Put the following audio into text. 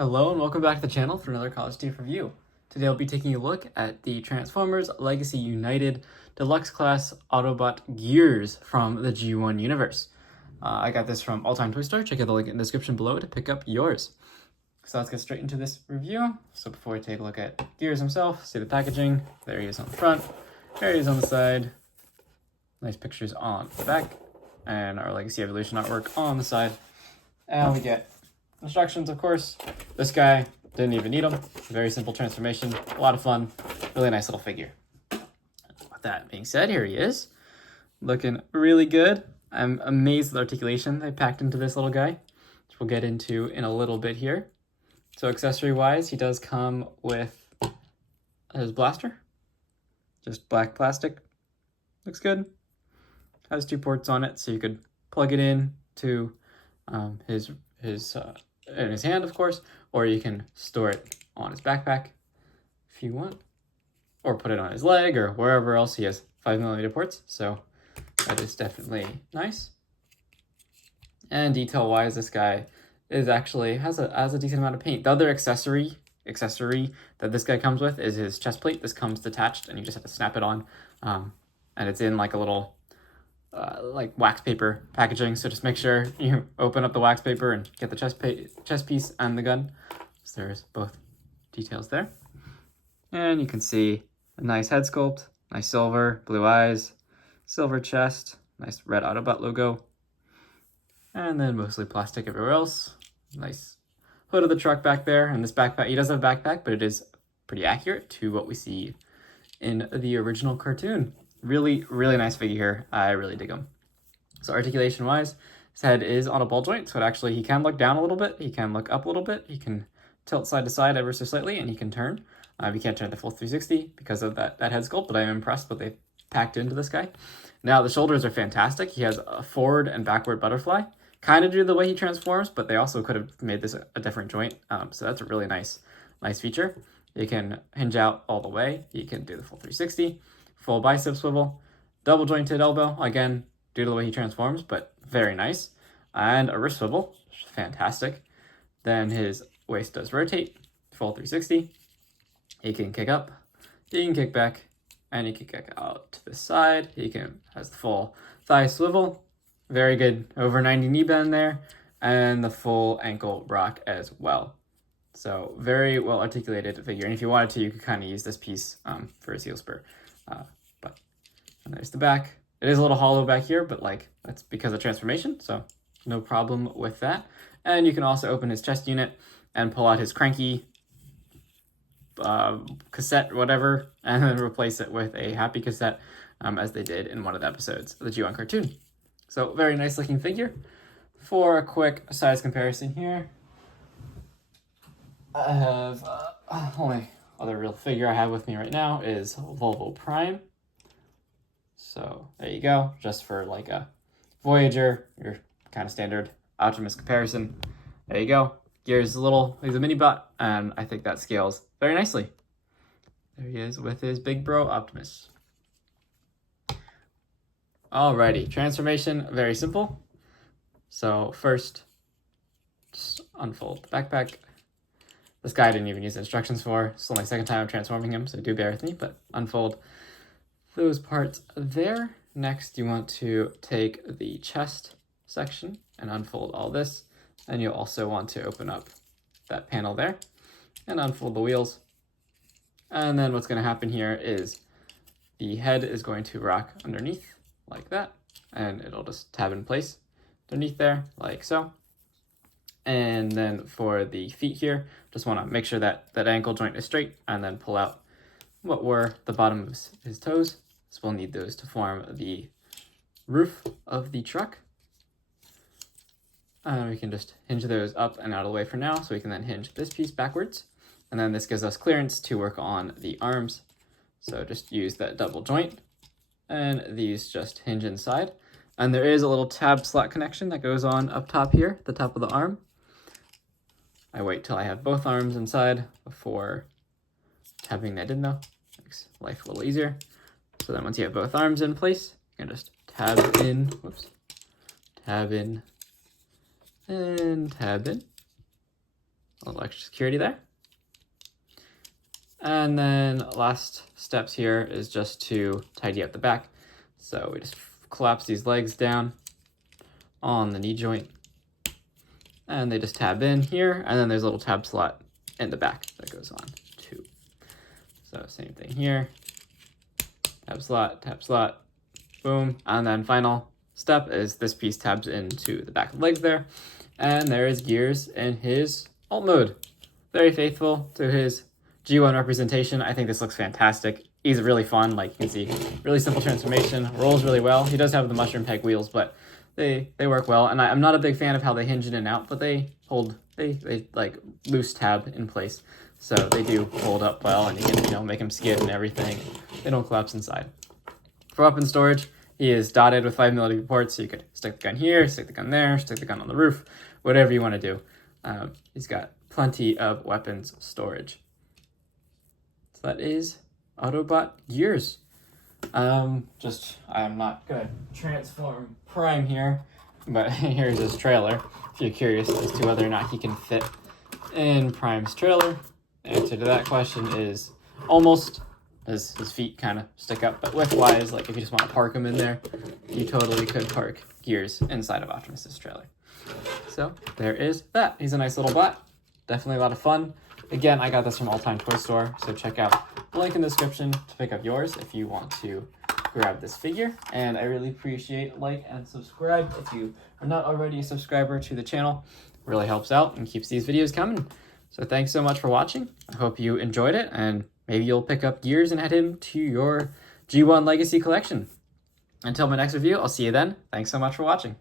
Hello and welcome back to the channel for another College Tape review. Today I'll be taking a look at the Transformers Legacy United Deluxe Class Autobot Gears from the G1 universe. I got this from All Time Toy Store. Check out the link in the description below to pick up yours. So let's get straight into this review. So before we take a look at Gears himself, see the packaging. There he is on the front. There he is on the side. Nice pictures on the back. And our Legacy Evolution artwork on the side. And we get instructions, of course. This guy, didn't even need them. Very simple transformation, a lot of fun, really nice little figure. With that being said, here he is, looking really good. I'm amazed at the articulation they packed into this little guy, which we'll get into in a little bit here. So accessory-wise, he does come with his blaster, just black plastic. Looks good. Has 2 ports on it, so you could plug it in to in his hand, of course, or you can store it on his backpack if you want, or put it on his leg or wherever else. He has 5mm ports, so that is definitely nice. And detail-wise, this guy is actually has a decent amount of paint. The other accessory that this guy comes with is his chest plate. This comes detached, and you just have to snap it on, and it's in like a little like wax paper packaging, so just make sure you open up the wax paper and get the chest piece and the gun. So there's both details there. And you can see a nice head sculpt, nice silver, blue eyes, silver chest, nice red Autobot logo, and then mostly plastic everywhere else. Nice hood of the truck back there, and this backpack, he does have a backpack, but it is pretty accurate to what we see in the original cartoon. Really, really nice figure here. I really dig him. So articulation-wise, his head is on a ball joint, so he can look down a little bit, he can look up a little bit, he can tilt side to side ever so slightly, and he can turn. He can't turn the full 360 because of that head sculpt, but I'm impressed what they packed into this guy. Now, the shoulders are fantastic. He has a forward and backward butterfly, kind of due to the way he transforms, but they also could have made this a different joint, so that's a really nice feature. You can hinge out all the way, you can do the full 360, full bicep swivel, double jointed elbow, again, due to the way he transforms, but very nice. And a wrist swivel, which is fantastic. Then his waist does rotate, full 360. He can kick up, he can kick back, and he can kick out to the side. He has the full thigh swivel, very good over 90 knee bend there, and the full ankle rock as well. So very well articulated figure. And if you wanted to, you could kind of use this piece for his heel spur. And there's the back. It is a little hollow back here, but that's because of transformation, so no problem with that. And you can also open his chest unit and pull out his cranky cassette, whatever, and then replace it with a happy cassette, as they did in one of the episodes of the G1 cartoon. So very nice looking figure. For a quick size comparison here, I have only other real figure I have with me right now is Volvo Prime. So there you go, just for like a Voyager, your kind of standard Optimus comparison. There you go. Gears he's a mini bot, and I think that scales very nicely. There he is with his big bro Optimus. Alrighty, transformation, very simple. So first, just unfold the backpack. This guy I didn't even use instructions for. It's only my second time transforming him, so do bear with me, but unfold those parts there. Next, you want to take the chest section and unfold all this. And you'll also want to open up that panel there and unfold the wheels. And then what's going to happen here is the head is going to rock underneath like that, and it'll just tab in place underneath there like so. And then for the feet here, just want to make sure that ankle joint is straight, and then pull out what were the bottom of his toes. So we'll need those to form the roof of the truck. And we can just hinge those up and out of the way for now, so we can then hinge this piece backwards. And then this gives us clearance to work on the arms. So just use that double joint, and these just hinge inside. And there is a little tab slot connection that goes on up top here, at the top of the arm. I wait till I have both arms inside before tabbing that in though. Makes life a little easier. So then once you have both arms in place, you can just tab in, tab in, and tab in. A little extra security there. And then last steps here is just to tidy up the back. So we just collapse these legs down on the knee joint. And they just tab in here, and then there's a little tab slot in the back that goes on too. So same thing here. Tab slot, boom. And then final step is this piece tabs into the back of the legs there. And there is Gears in his alt mode. Very faithful to his G1 representation. I think this looks fantastic. He's really fun, like you can see, really simple transformation, rolls really well. He does have the mushroom peg wheels, but they work well. And I'm not a big fan of how they hinge in and out, but they like loose tab in place. So they do hold up well, and you can, you know, make them skid and everything. They don't collapse inside. For weapon storage, he is dotted with 5mm ports, so you could stick the gun here, stick the gun there, stick the gun on the roof, whatever you want to do. He's got plenty of weapons storage. So that is Autobot Gears. I'm not gonna transform Prime here, but here's his trailer. If you're curious as to whether or not he can fit in Prime's trailer, the answer to that question is almost. His feet kind of stick up, but width-wise, like if you just want to park him in there, you totally could park Gears inside of Optimus's trailer. So there is that. He's a nice little bot. Definitely a lot of fun. Again, I got this from All Time Toy Store, so check out the link in the description to pick up yours if you want to grab this figure. And I really appreciate like and subscribe if you are not already a subscriber to the channel. It really helps out and keeps these videos coming. So thanks so much for watching. I hope you enjoyed it, and maybe you'll pick up Gears and add him to your G1 Legacy collection. Until my next review, I'll see you then. Thanks so much for watching.